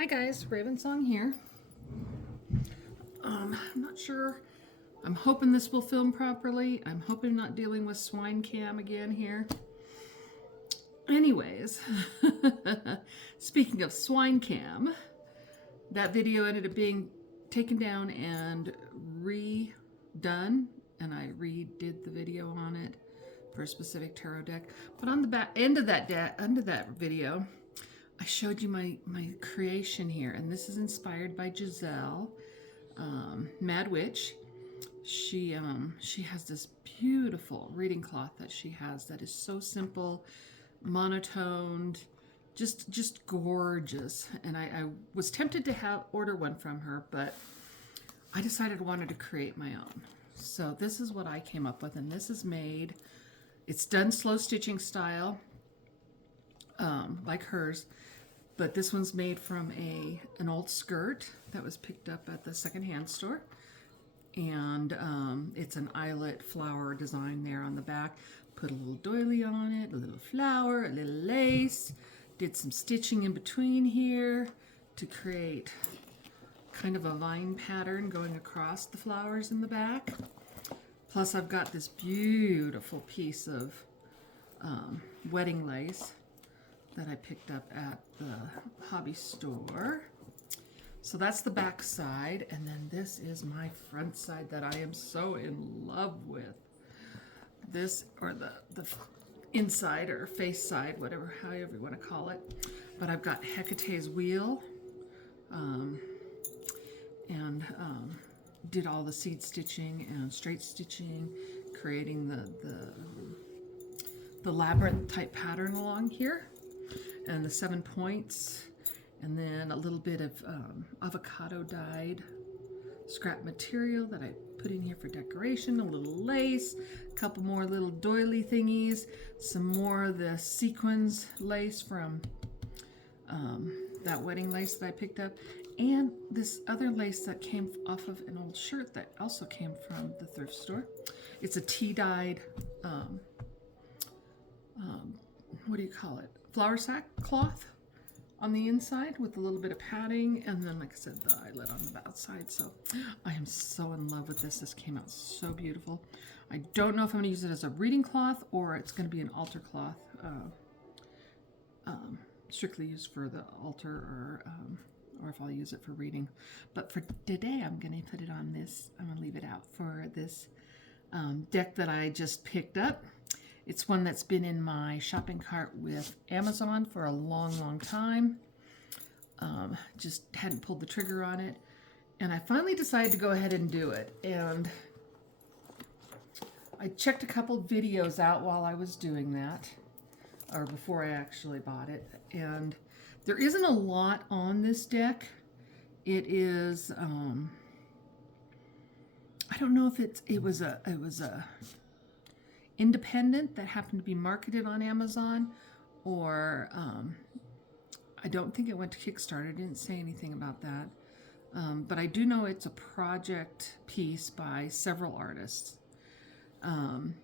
Hi guys, Raven Song here. I'm not sure. I'm hoping this will film properly. I'm hoping I'm not dealing with swine cam again here. Anyways, speaking of swine cam, that video ended up being taken down and redone, and I redid the video on it for a specific tarot deck. But on the back end of that video, I showed you my creation here, and this is inspired by Giselle Medwich. She has this beautiful reading cloth that she has that is so simple, monotoned, just gorgeous. And I was tempted to order one from her, but I decided I wanted to create my own. So this is what I came up with, and this is made. It's done slow stitching style, like hers. But this one's made from an old skirt that was picked up at the secondhand store. And it's an eyelet flower design there on the back. Put a little doily on it, a little flower, a little lace. Did some stitching in between here to create kind of a vine pattern going across the flowers in the back. Plus I've got this beautiful piece of wedding lace that I picked up at the hobby store. So that's the back side, and then this is my front side that I am so in love with. This, or the inside or face side, whatever, however you want to call it. But I've got Hecate's wheel, and did all the seed stitching and straight stitching, creating the labyrinth type pattern along here. And the 7 points, and then a little bit of avocado dyed scrap material that I put in here for decoration, a little lace, a couple more little doily thingies, some more of the sequins lace from that wedding lace that I picked up, and this other lace that came off of an old shirt that also came from the thrift store. It's a tea-dyed, what do you call it? Flour sack cloth on the inside with a little bit of padding, and then, like I said, the eyelet on the outside. So I am so in love with this. This came out so beautiful. I don't know if I'm going to use it as a reading cloth or it's going to be an altar cloth, strictly used for the altar, or if I'll use it for reading. But for today, I'm going to put it on this. I'm going to leave it out for this deck that I just picked up. It's one that's been in my shopping cart with Amazon for a long time. Just hadn't pulled the trigger on it. And I finally decided to go ahead and do it. And I checked a couple videos out while I was doing that, or before I actually bought it. And there isn't a lot on this deck. It is, I don't know if it was a independent that happened to be marketed on Amazon, or I don't think it went to Kickstarter. It didn't say anything about that. But I do know it's a project piece by several artists. And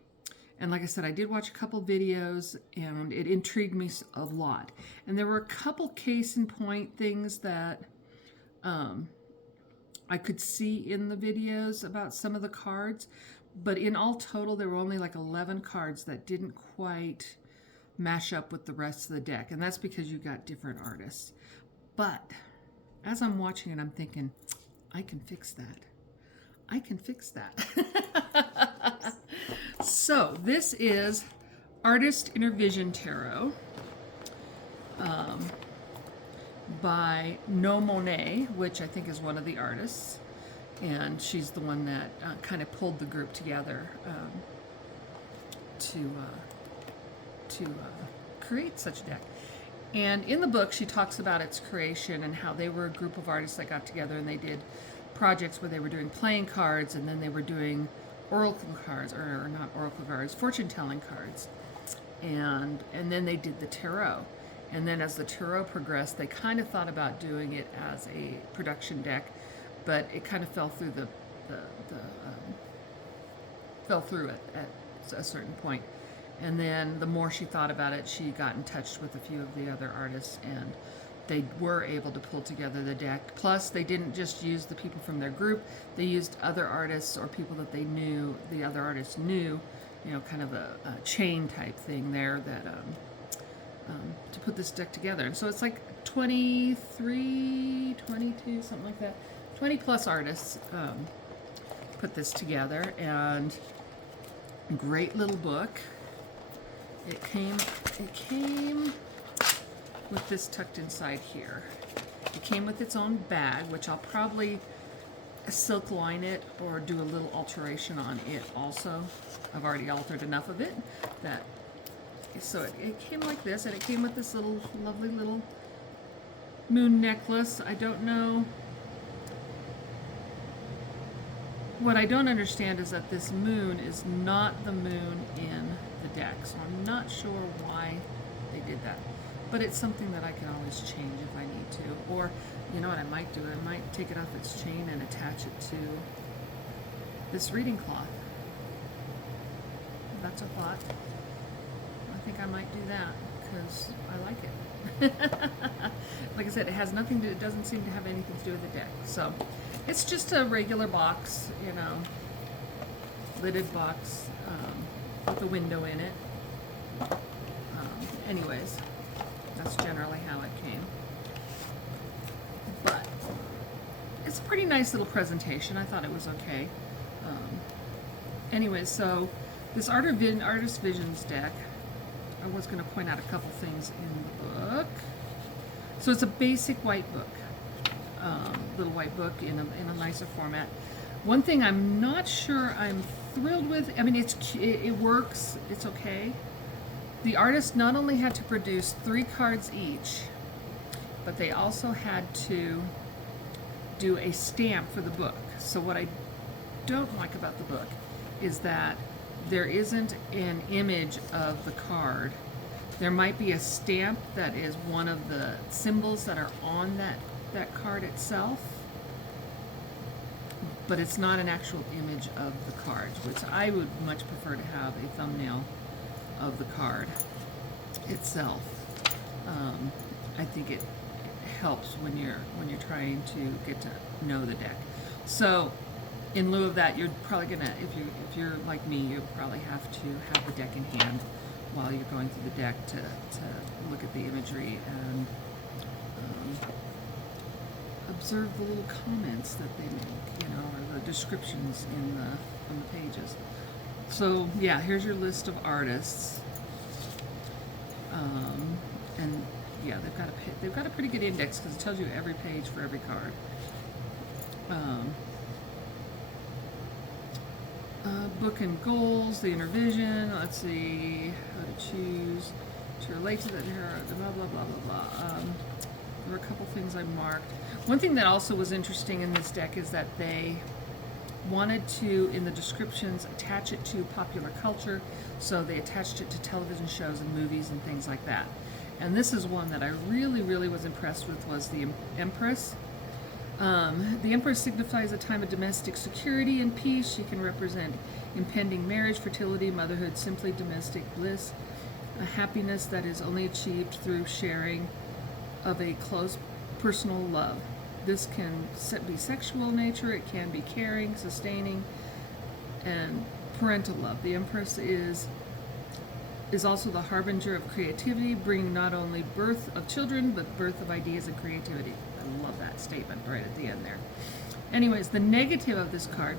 like I said, I did watch a couple videos and it intrigued me a lot. And there were a couple case in point things that I could see in the videos about some of the cards. But in all total, there were only like 11 cards that didn't quite mash up with the rest of the deck. And that's because you got different artists. But as I'm watching it, I'm thinking, I can fix that. I can fix that. So this is Artist Inner Vision Tarot by No Monet, which I think is one of the artists. And she's the one that kind of pulled the group together to create such a deck. And in the book, she talks about its creation and how they were a group of artists that got together and they did projects where they were doing playing cards, and then they were doing oracle cards, or not oracle cards, fortune-telling cards. And then they did the tarot. And then as the tarot progressed, they kind of thought about doing it as a production deck, but it kind of fell through fell through at a certain point. And then the more she thought about it, she got in touch with a few of the other artists and they were able to pull together the deck. Plus, they didn't just use the people from their group, they used other artists or people that they knew, the other artists knew, you know, kind of a chain type thing there that to put this deck together. And so it's like 23, 22, something like that. 20 plus artists put this together, and great little book. It came with this tucked inside here. It came with its own bag, which I'll probably silk line it or do a little alteration on it also. I've already altered enough of it that, so it came like this, and it came with this little lovely little moon necklace. I don't know. What I don't understand is that this moon is not the moon in the deck, so I'm not sure why they did that. But it's something that I can always change if I need to. Or, you know what I might do? I might take it off its chain and attach it to this reading cloth. That's a thought. I think I might do that because I like it. Like I said, it has nothing to, it doesn't seem to have anything to do with the deck. So it's just a regular box, you know, lidded box with a window in it. Anyways, that's generally how it came. But it's a pretty nice little presentation. I thought it was okay. Anyways, so this Artist Visions deck, I was going to point out a couple things in the book. So it's a basic white book, little white book in a nicer format. One thing I'm not sure I'm thrilled with, I mean, it works, it's okay. The artist not only had to produce 3 cards each, but they also had to do a stamp for the book. So what I don't like about the book is that there isn't an image of the card. There might be a stamp that is one of the symbols that are on that card itself, but it's not an actual image of the cards, which I would much prefer to have a thumbnail of the card itself. I think it helps when you're trying to get to know the deck. So in lieu of that, you're probably gonna, if you're like me, you probably have to have the deck in hand while you're going through the deck to look at the imagery and observe the little comments that they make, you know, or the descriptions on the pages. So yeah, here's your list of artists, and yeah, they've got a pretty good index because it tells you every page for every card. Book and goals, the inner vision. Let's see how to choose to relate to that. Blah blah blah blah blah. There were a couple things I marked. One thing that also was interesting in this deck is that they wanted to, in the descriptions, attach it to popular culture, so they attached it to television shows and movies and things like that. And this is one that I really, really was impressed with, was the Empress. The Empress signifies a time of domestic security and peace. She can represent impending marriage, fertility, motherhood, simply domestic bliss, a happiness that is only achieved through sharing of a close personal love. This can be sexual in nature, it can be caring, sustaining, and parental love. The Empress is also the harbinger of creativity, bringing not only birth of children, but birth of ideas and creativity. I love that statement right at the end there. Anyways, the negative of this card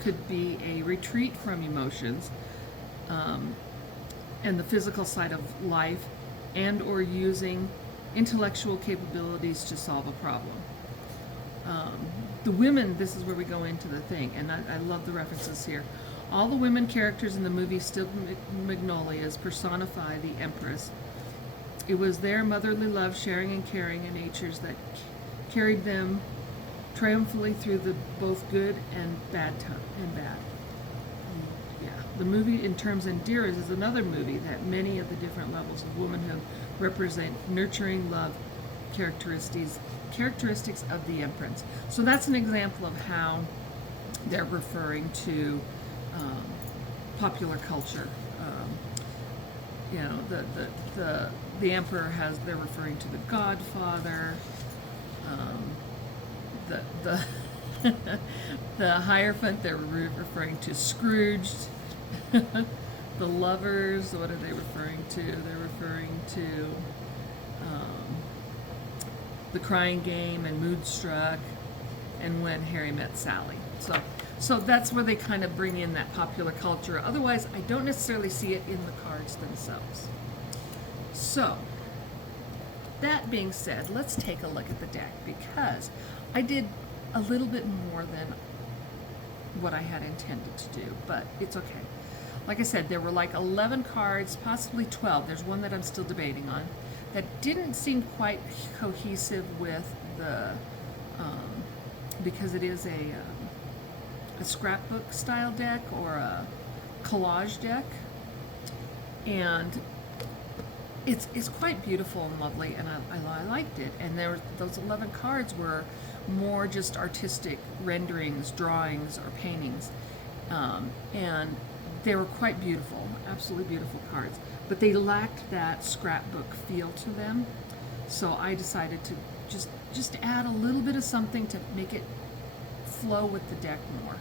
could be a retreat from emotions and the physical side of life, and or using intellectual capabilities to solve a problem. The women, this is where we go into the thing, and I love the references here. All the women characters in the movie Still Magnolias personify the Empress. It was their motherly love, sharing and caring in natures that carried them triumphantly through the both good and bad. Yeah, the movie In Terms and Dearest is another movie that many of the different levels of womanhood represent nurturing love characteristics of the Empress. So that's an example of how they're referring to popular culture. You know, the Emperor they're referring to the Godfather. The the Hierophant, they're referring to Scrooged. The Lovers, what are they referring to? They're referring to The Crying Game and Moodstruck and When Harry Met Sally. So that's where they kind of bring in that popular culture. Otherwise, I don't necessarily see it in the cards themselves. So, that being said, let's take a look at the deck, because I did a little bit more than what I had intended to do, but it's okay. Like I said, there were like 11 cards, possibly 12. There's one that I'm still debating on that didn't seem quite cohesive with the, because it is a scrapbook style deck or a collage deck, and it's quite beautiful and lovely, and I liked it. And those 11 cards were more just artistic renderings, drawings, or paintings, and they were quite beautiful, absolutely beautiful cards, but they lacked that scrapbook feel to them. So I decided to just add a little bit of something to make it flow with the deck more.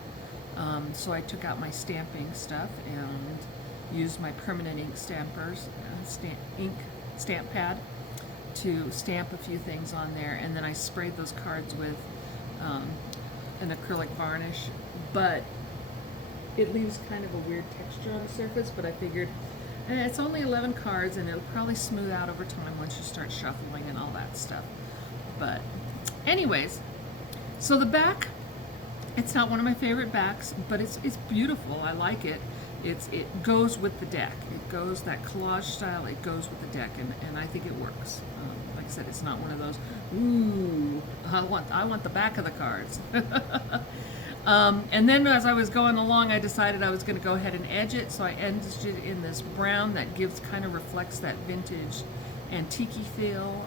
So I took out my stamping stuff and used my permanent ink stampers, stamp pad, to stamp a few things on there, and then I sprayed those cards with an acrylic varnish, but it leaves kind of a weird texture on the surface. But I figured it's only 11 cards, and it'll probably smooth out over time once you start shuffling and all that stuff. But anyways, so the back, it's not one of my favorite backs, but it's beautiful. I like it. It goes with the deck. It goes, that collage style, it goes with the deck, and I think it works. Like I said, it's not one of those, ooh, I want the back of the cards. And then as I was going along, I decided I was going to go ahead and edge it, so I edged it in this brown that kind of reflects that vintage antique feel.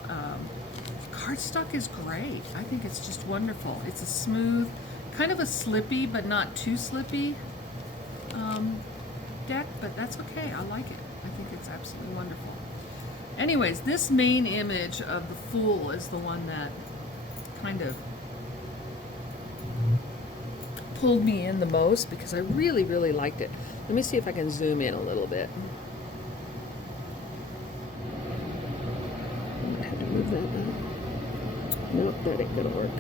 Cardstock is great. I think it's just wonderful. It's a smooth, kind of a slippy, but not too slippy deck, but that's okay. I like it. I think it's absolutely wonderful. Anyways, this main image of the Fool is the one that kind of pulled me in the most, because I really, really liked it. Let me see if I can zoom in a little bit. I'm gonna have to move that up. Nope, that ain't gonna work.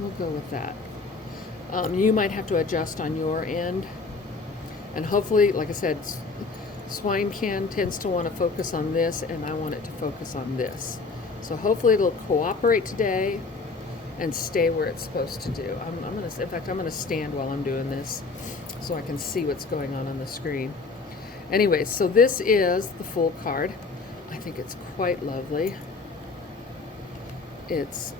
We'll go with that. You might have to adjust on your end. And hopefully, like I said, Swine Can tends to want to focus on this, and I want it to focus on this. So hopefully it'll cooperate today and stay where it's supposed to do. In fact, I'm gonna stand while I'm doing this so I can see what's going on the screen. Anyway, so this is the Fool card. I think it's quite lovely. It's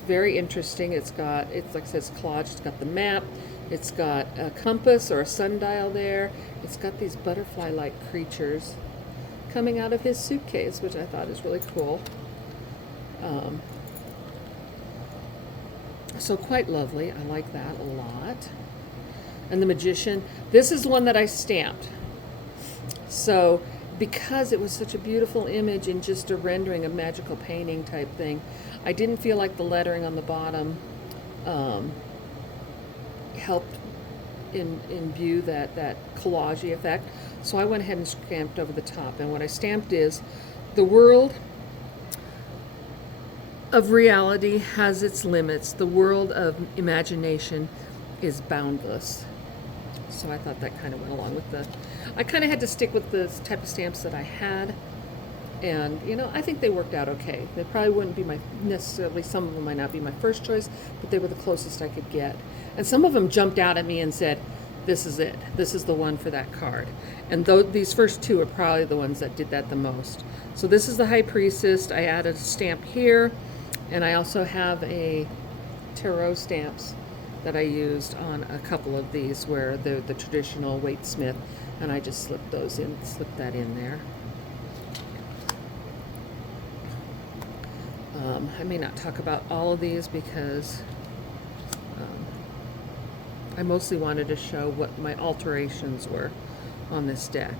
very interesting. It's like I said, it's collage. It's got the map. It's got a compass or a sundial there. It's got these butterfly-like creatures coming out of his suitcase, which I thought is really cool. So quite lovely. I like that a lot. And the Magician. This is one that I stamped. So because it was such a beautiful image and just a rendering, a magical painting type thing, I didn't feel like the lettering on the bottom helped imbue that collage-y effect. So I went ahead and stamped over the top. And what I stamped is, the world of reality has its limits. The world of imagination is boundless. So I thought that kind of went along with I kind of had to stick with the type of stamps that I had. And, you know, I think they worked out okay. They probably wouldn't be necessarily, some of them might not be my first choice, but they were the closest I could get. And some of them jumped out at me and said, this is it. This is the one for that card. And these first two are probably the ones that did that the most. So this is the High Priestess. I added a stamp here. And I also have a tarot stamps that I used on a couple of these where they're the traditional Waite-Smith. And I just slipped that in there. I may not talk about all of these because I mostly wanted to show what my alterations were on this deck.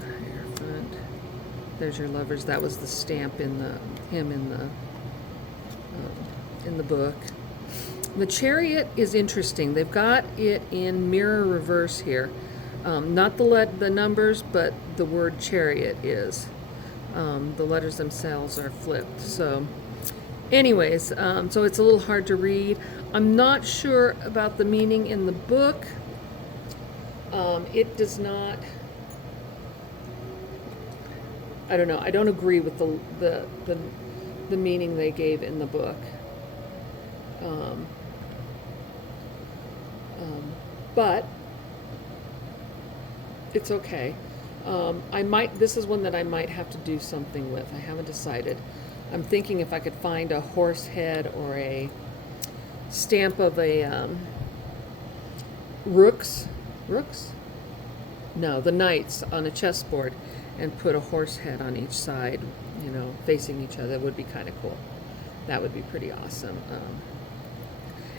Hierophant. There's your lovers. That was the stamp in the him in the book. The chariot is interesting. They've got it in mirror reverse here. Not the numbers, but the word chariot is. The letters themselves are flipped. So anyways, so it's a little hard to read. I'm not sure about the meaning in the book. It does not, I don't know, I don't agree with the meaning they gave in the book. But it's okay. This is one that I might have to do something with. I haven't decided. I'm thinking if I could find a horse head or a stamp of a rooks? No, the knights on a chessboard, and put a horse head on each side, you know, facing each other. That would be kind of cool. That would be pretty awesome.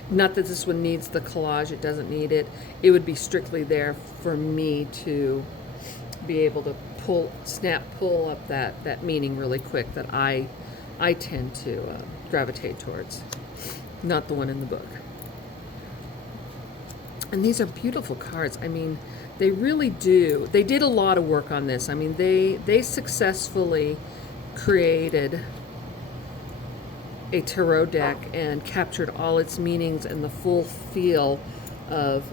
Not that this one needs the collage, it doesn't need it. It would be strictly there for me to be able to pull up that meaning really quick that I tend to gravitate towards. Not the one in the book. And these are beautiful cards. I mean, they really do. They did a lot of work on this. I mean, they successfully created a tarot deck and captured all its meanings and the full feel of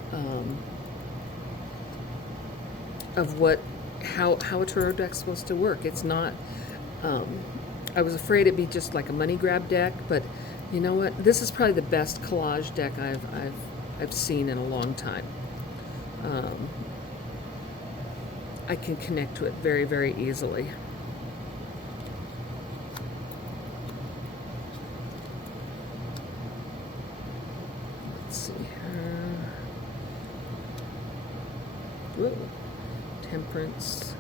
how a tarot deck's supposed to work. It's not. I was afraid it'd be just like a money grab deck, but you know what? This is probably the best collage deck I've seen in a long time. I can connect to it very, very easily. Let's see here. Ooh. Temperance.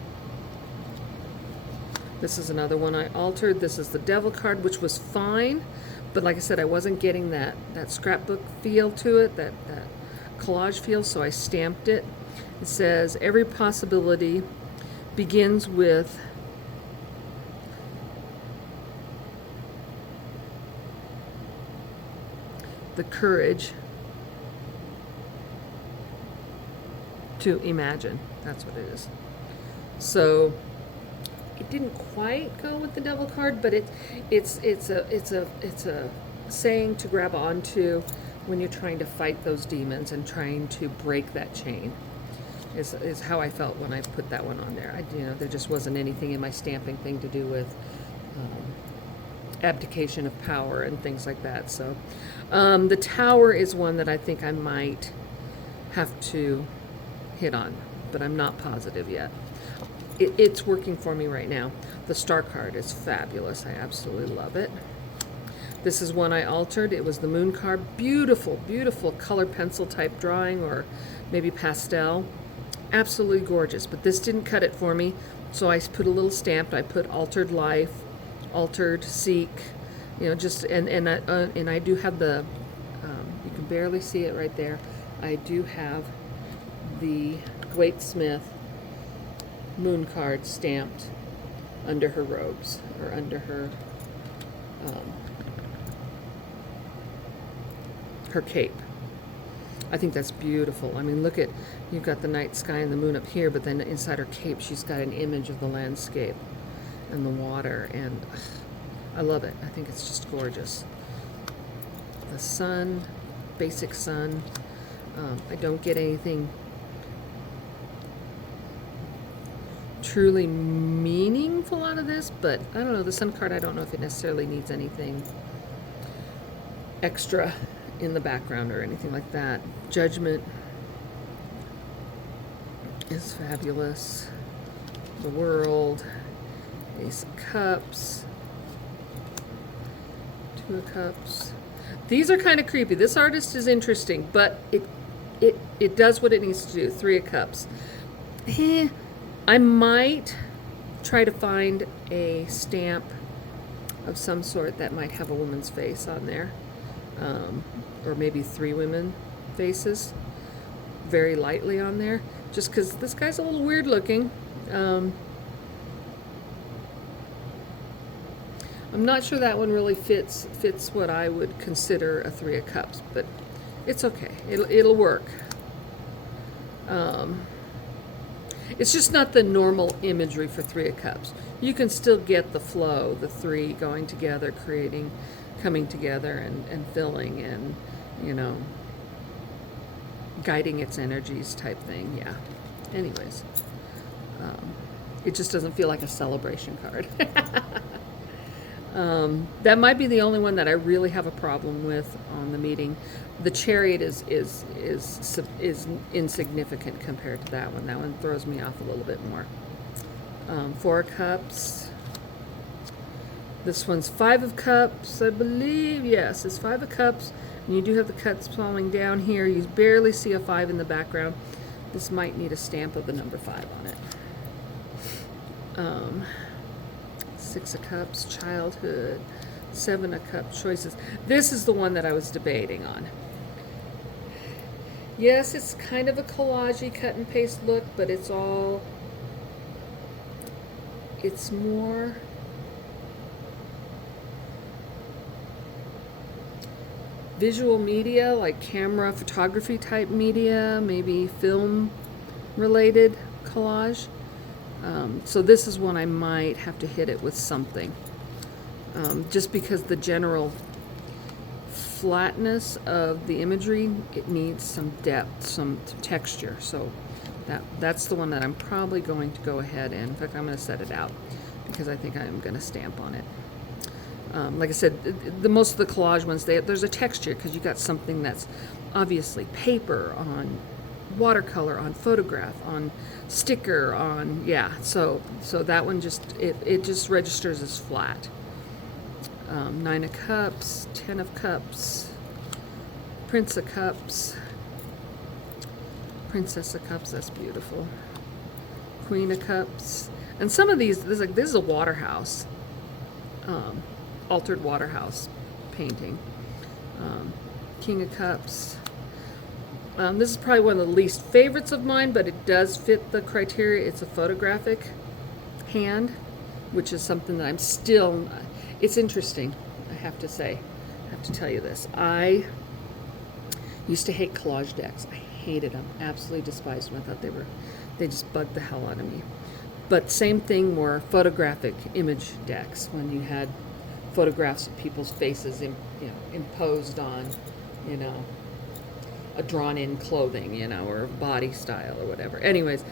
This is another one I altered. This is the Devil card, which was fine, but like I said, I wasn't getting that scrapbook feel to it, that collage feel, so I stamped it. It says, every possibility begins with the courage to imagine. That's what it is. So it didn't quite go with the Devil card, but it's a saying to grab onto when you're trying to fight those demons and trying to break that chain. Is how I felt when I put that one on there. There just wasn't anything in my stamping thing to do with abdication of power and things like that. So the Tower is one that I think I might have to hit on, but I'm not positive yet. It's working for me right now. The Star card is fabulous. I absolutely love it. This is one I altered. It was the Moon card. Beautiful, beautiful color pencil type drawing, or maybe pastel. Absolutely gorgeous, but this didn't cut it for me, so I put a little stamp. I put altered life, altered seek, just and I do have the you can barely see it right there. I do have the Waite Smith Moon card stamped under her robes, or under her her cape. I think that's beautiful. I mean, look at, you've got the night sky and the moon up here, but then inside her cape she's got an image of the landscape and the water, and I love it. I think it's just gorgeous. The sun, basic sun. I don't get anything truly meaningful out of this, but I don't know, the sun card, I don't know if it necessarily needs anything extra in the background or anything like that. Judgment is fabulous. The World, Ace of Cups, Two of Cups. These are kind of creepy. This artist is interesting, but it does what it needs to do. Three of Cups. I might try to find a stamp of some sort that might have a woman's face on there, or maybe 3 women faces, very lightly on there, just because this guy's a little weird looking. I'm not sure that one really fits what I would consider a 3 of Cups, but it's okay. It'll work. It's just not the normal imagery for 3 of Cups. You can still get the flow, the 3 going together, coming together and filling and, you know, guiding its energies type thing, yeah. Anyways, it just doesn't feel like a celebration card. That might be the only one that I really have a problem with on the meeting. The Chariot is insignificant compared to that one. That one throws me off a little bit more. 4 of Cups. This one's 5 of Cups, I believe. Yes, it's 5 of Cups. And you do have the cups falling down here. You barely see a 5 in the background. This might need a stamp of the number 5 on it. 6 of Cups, childhood. 7 of Cups, choices. This is the one that I was debating on. Yes, it's kind of a collage-y cut and paste look, but it's more visual media, like camera photography type media, maybe film related collage. So this is one I might have to hit it with something, just because the general flatness of the imagery, it needs some depth, some texture. So that's the one that I'm probably going to go ahead and, in fact, I'm going to set it out because I think I'm going to stamp on it. Like I said, most of the collage ones, there's a texture because you got something that's obviously paper on watercolor, on photograph, on sticker, on, yeah. So that one just, it just registers as flat. 9 of Cups, 10 of Cups, Prince of Cups, Princess of Cups, that's beautiful. Queen of Cups. And some of these, this is a Waterhouse, altered Waterhouse painting. King of Cups. This is probably one of the least favorites of mine, but it does fit the criteria. It's a photographic hand, which is something that I'm still, it's interesting, I have to say. I have to tell you this. I used to hate collage decks. I hated them, absolutely despised them. I thought they just bugged the hell out of me. But same thing were photographic image decks, when you had photographs of people's faces imposed on, a drawn-in clothing, or body style or whatever. Anyways,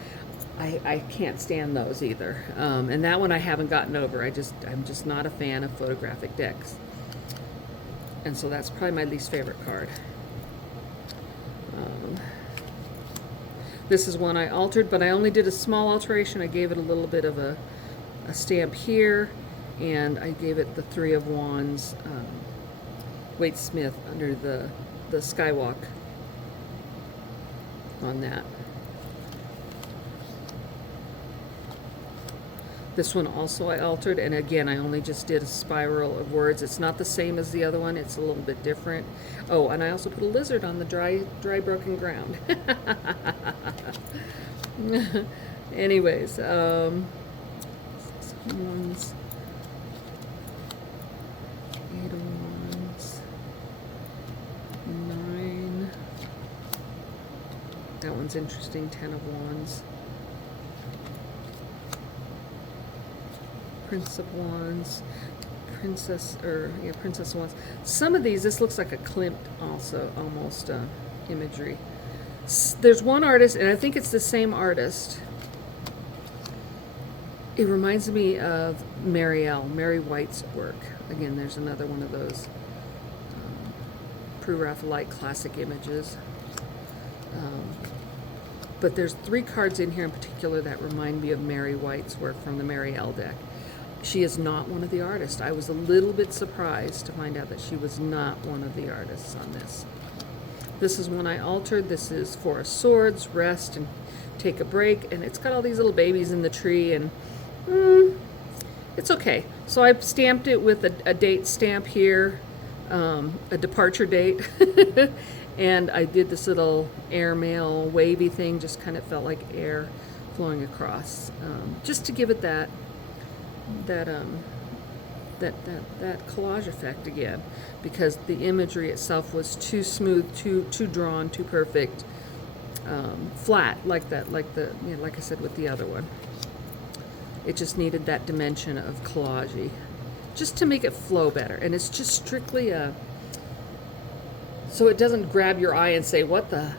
I can't stand those either. And that one I haven't gotten over. I'm just not a fan of photographic decks. And so that's probably my least favorite card. This is one I altered, but I only did a small alteration. I gave it a little bit of a stamp here, and I gave it the 3 of Wands, Waite Smith under the skywalk on that. This one also I altered, and again, I only just did a spiral of words. It's not the same as the other one. It's a little bit different. Oh, and I also put a lizard on the dry broken ground. Anyways, 6 of Wands, 8 of Wands, 9. That one's interesting. 10 of Wands. Prince of Wands, Princess of Wands. Some of these, this looks like a Klimt also, almost imagery. There's one artist, and I think it's the same artist. It reminds me of Mary White's work. Again, there's another one of those Prue-Raphaelite classic images. But there's 3 cards in here in particular that remind me of Mary White's work from the Mary L deck. She is not one of the artists. I was a little bit surprised to find out that she was not one of the artists on this. This is one I altered. This is Four of Swords, rest and take a break, and it's got all these little babies in the tree, and it's okay. So I stamped it with a date stamp here, a departure date, and I did this little airmail wavy thing, just kind of felt like air flowing across, just to give it that collage effect again, because the imagery itself was too smooth, too drawn, too perfect, flat, like that, like I said with the other one. It just needed that dimension of collage-y, just to make it flow better. And it's just strictly so it doesn't grab your eye and say, what the,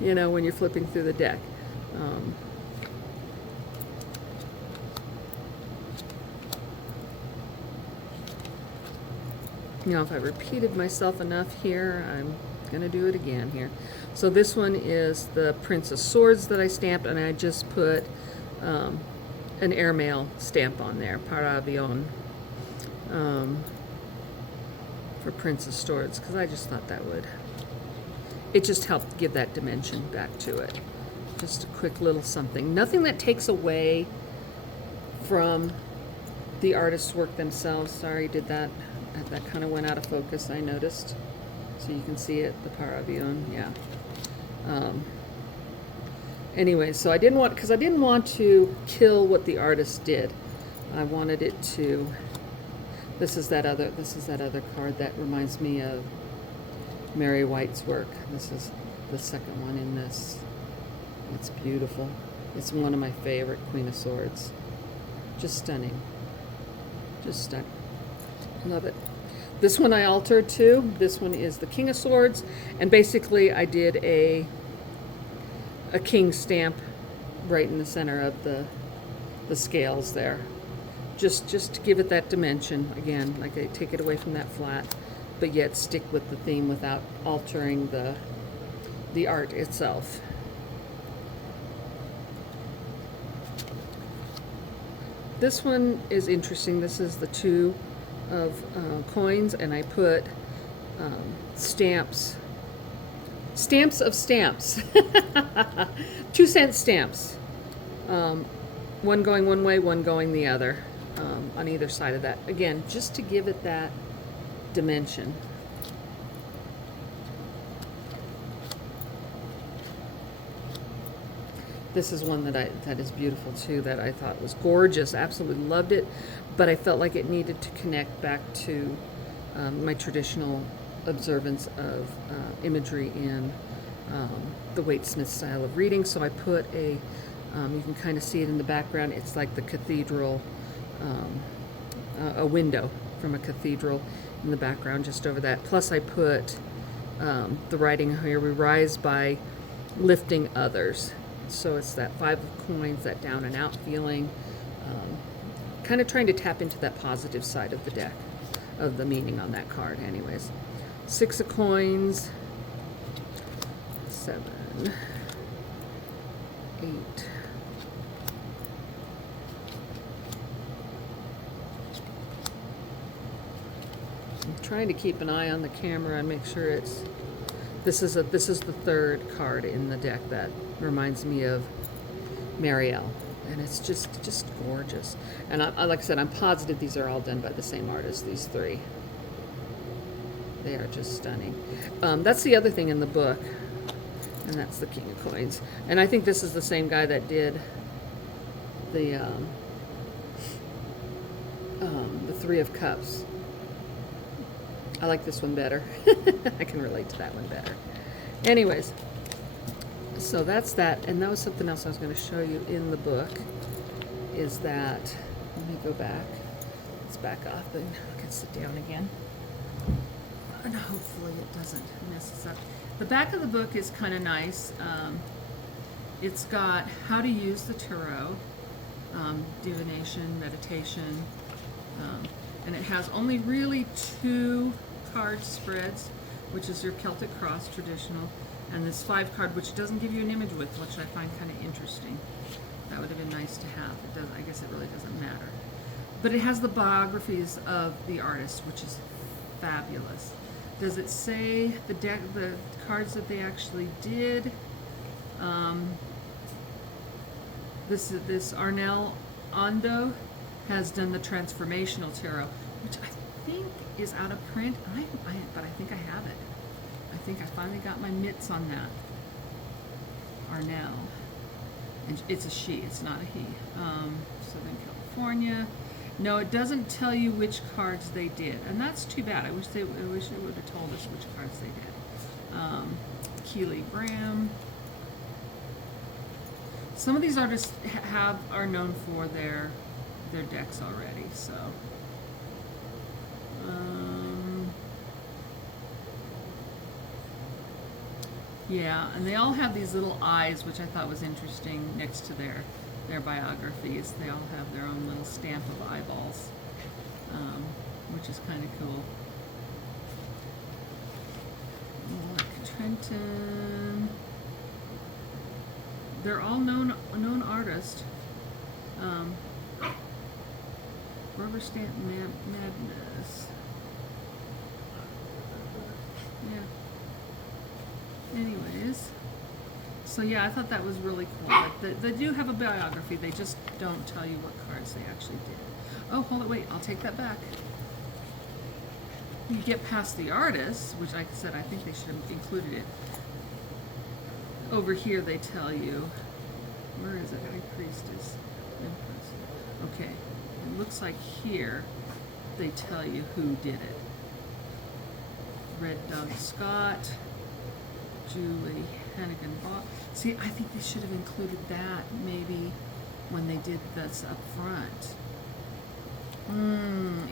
you know, when you're flipping through the deck. You know, if I repeated myself enough here, I'm going to do it again here. So this one is the Prince of Swords that I stamped, and I just put an airmail stamp on there, par avion, for Prince of Swords, because I just thought that would, it just helped give that dimension back to it. Just a quick little something. Nothing that takes away from the artist's work themselves. Sorry, did that. That kind of went out of focus, I noticed. So you can see it, the par avion, yeah. Anyway, so I didn't want, because I didn't want to kill what the artist did. I wanted it to, this is that other card that reminds me of Mary White's work. This is the second one in this. It's beautiful. It's one of my favorite, Queen of Swords. Just stunning. Just stunning. Love it. This one I altered too. This one is the King of Swords, and basically I did a king stamp right in the center of the scales there, just to give it that dimension again. Like I take it away from that flat, but yet stick with the theme without altering the art itself. This one is interesting. This is the two of coins, and I put stamps of stamps 2-cent stamps, one going one way, one going the other, on either side of that, again just to give it that dimension. This is one that is beautiful too, that I thought was gorgeous. Absolutely loved it, but I felt like it needed to connect back to my traditional observance of imagery in the Waite Smith style of reading. So I put you can kind of see it in the background. It's like the cathedral, a window from a cathedral in the background just over that. Plus I put the writing here, we rise by lifting others. So it's that 5 of coins, that down and out feeling, kind of trying to tap into that positive side of the deck, of the meaning on that card anyways. 6 of coins, 7, 8, I'm trying to keep an eye on the camera and make sure it's, this is the third card in the deck that reminds me of Marielle, and it's just gorgeous. And I, like I said, I'm positive these are all done by the same artist, these three. They are just stunning. That's the other thing in the book, and that's the King of Coins. And I think this is the same guy that did the 3 of Cups. I like this one better. I can relate to that one better. Anyways, so that's that. And that was something else I was going to show you in the book, is that, let me go back. Let's back up and I can sit down again. And hopefully it doesn't mess us up. The back of the book is kind of nice. It's got how to use the tarot, divination, meditation, and it has only really 2 card spreads, which is your Celtic Cross traditional, and this 5 card, which doesn't give you an image with, which I find kind of interesting. That would have been nice to have. It does, I guess it really doesn't matter. But it has the biographies of the artist, which is fabulous. Does it say the cards that they actually did? This Arnell Ondo has done the transformational tarot, which I think is out of print. But I think I have it. I think I finally got my mitts on that. Arnell, and it's a she. It's not a he. Southern California. No, it doesn't tell you which cards they did, and that's too bad. I wish it would have told us which cards they did. Keely Graham. Some of these artists are known for their decks already, so. Yeah, and they all have these little eyes, which I thought was interesting next to their biographies. They all have their own little stamp of eyeballs, which is kind of cool. Mark Trenton. They're all known artists. Rubber Stamp Madness. Yeah. Anyways, so yeah, I thought that was really cool. They do have a biography. They just don't tell you what cards they actually did. Oh, hold it, wait. I'll take that back. You get past the artists, which like I said, I think they should have included it. Over here, they tell you, where is it? High Priestess. Empress. Okay, it looks like here they tell you who did it. Red Dog Scott, Julie Hannigan. See, I think they should have included that maybe when they did this up front.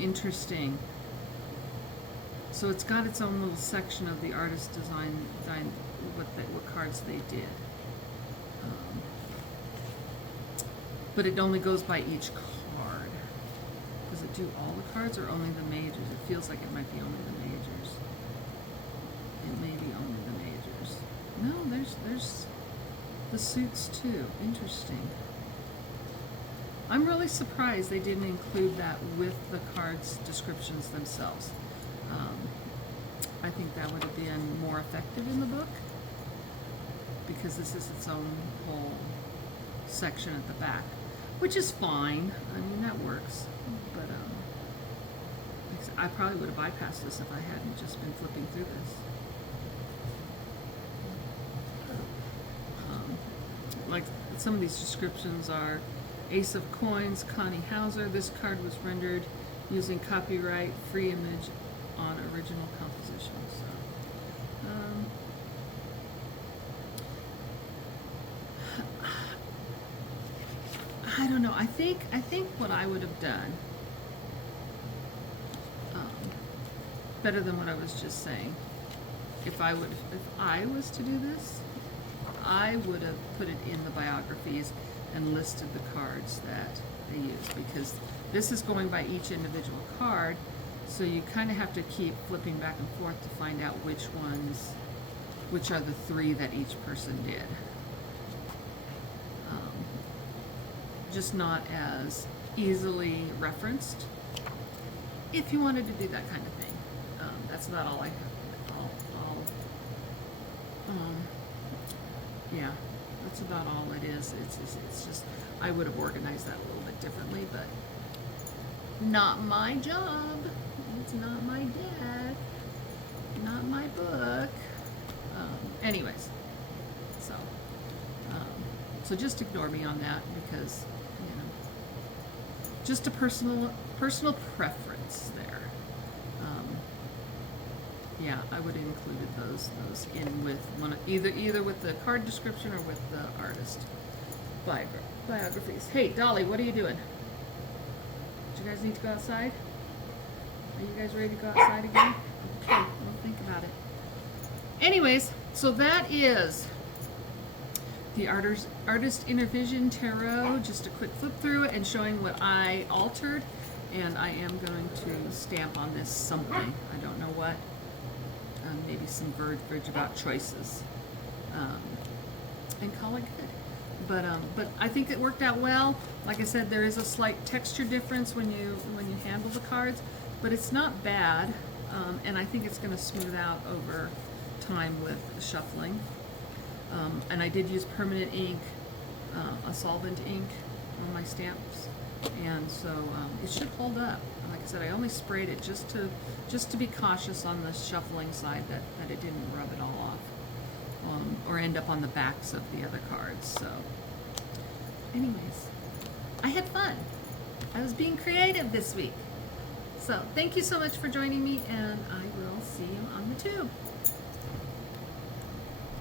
Interesting. So it's got its own little section of the artist design what cards they did. But it only goes by each card. Does it do all the cards or only the majors? It feels like it might be only the majors. It may be only the majors. No, there's the suits too. Interesting. I'm really surprised they didn't include that with the cards descriptions themselves. I think that would have been more effective in the book because this is its own whole section at the back, which is fine. I mean, that works. But I probably would have bypassed this if I hadn't just been flipping through this. Like some of these descriptions are Ace of Coins, Connie Hauser. This card was rendered using copyright free image on original composition. So, I don't know. I think what I would have done better than what I was just saying. If I was to do this, I would have put it in the biographies and listed the cards that they used, because this is going by each individual card, so you kind of have to keep flipping back and forth to find out which are the three that each person did. Just not as easily referenced if you wanted to do that kind of thing. That's about all I have. Yeah, that's about all it is. It's just I would have organized that a little bit differently, but not my job. It's not my deck, not my book. Anyways, so just ignore me on that, because just a personal preference there. Yeah, I would have included those in with one, either with the card description or with the artist biographies. Hey, Dolly, what are you doing? Do you guys need to go outside? Are you guys ready to go outside again? Okay, well, think about it. Anyways, so that is the Artist Inner Vision Tarot. Just a quick flip through and showing what I altered, and I am going to stamp on this something. I don't know what. Maybe some verbiage about choices, and call it good. But I think it worked out well. Like I said, there is a slight texture difference when you handle the cards, but it's not bad. and I think it's going to smooth out over time with shuffling. And I did use permanent ink, a solvent ink on my stamps, and so it should hold up. Like I said, I only sprayed it just to be cautious on the shuffling side that it didn't rub it all off, or end up on the backs of the other cards. So anyways, I had fun. I was being creative this week. So thank you so much for joining me, and I will see you on the tube.